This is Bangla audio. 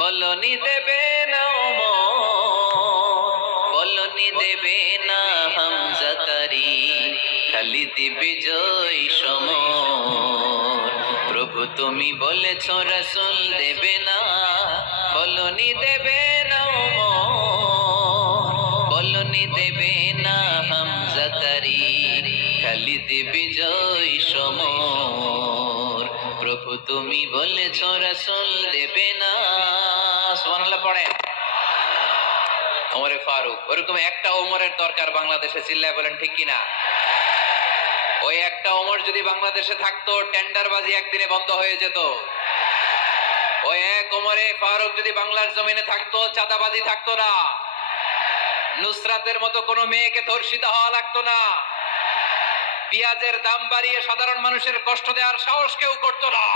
বলনি দেবে না বলনি দেবে না হামজা তারি, খালিদ বিজয় সমর। প্রভু তুমি বলেছ রাসূল দেবে না, বলনি দেবে না বলনি দেবে না হামজা তারি, খালিদ বিজয় সমর। প্রভু তুমি বলেছ রাসূল দেবে না। সুবহানাল্লাহ পড়ে। ওমরে ফারুক, ওরকম একটা ওমরের দরকার বাংলাদেশে, চিল্লায় বলেন ঠিক কিনা? ওই একটা ওমর যদি বাংলাদেশে থাকতো, টেন্ডারবাজি একদিনে বন্ধ হয়ে যেত। ওই এক ওমরে ফারুক যদি বাংলার জমিনে থাকতো, চাঁদাবাজি থাকতো না, নুসরাতের মতো কোনো মেয়েকে ধর্ষিত হওয়া লাগতো না, পেঁয়াজের দাম বাড়িয়ে সাধারণ মানুষের কষ্ট দেওয়ার সাহস কেউ করতো না।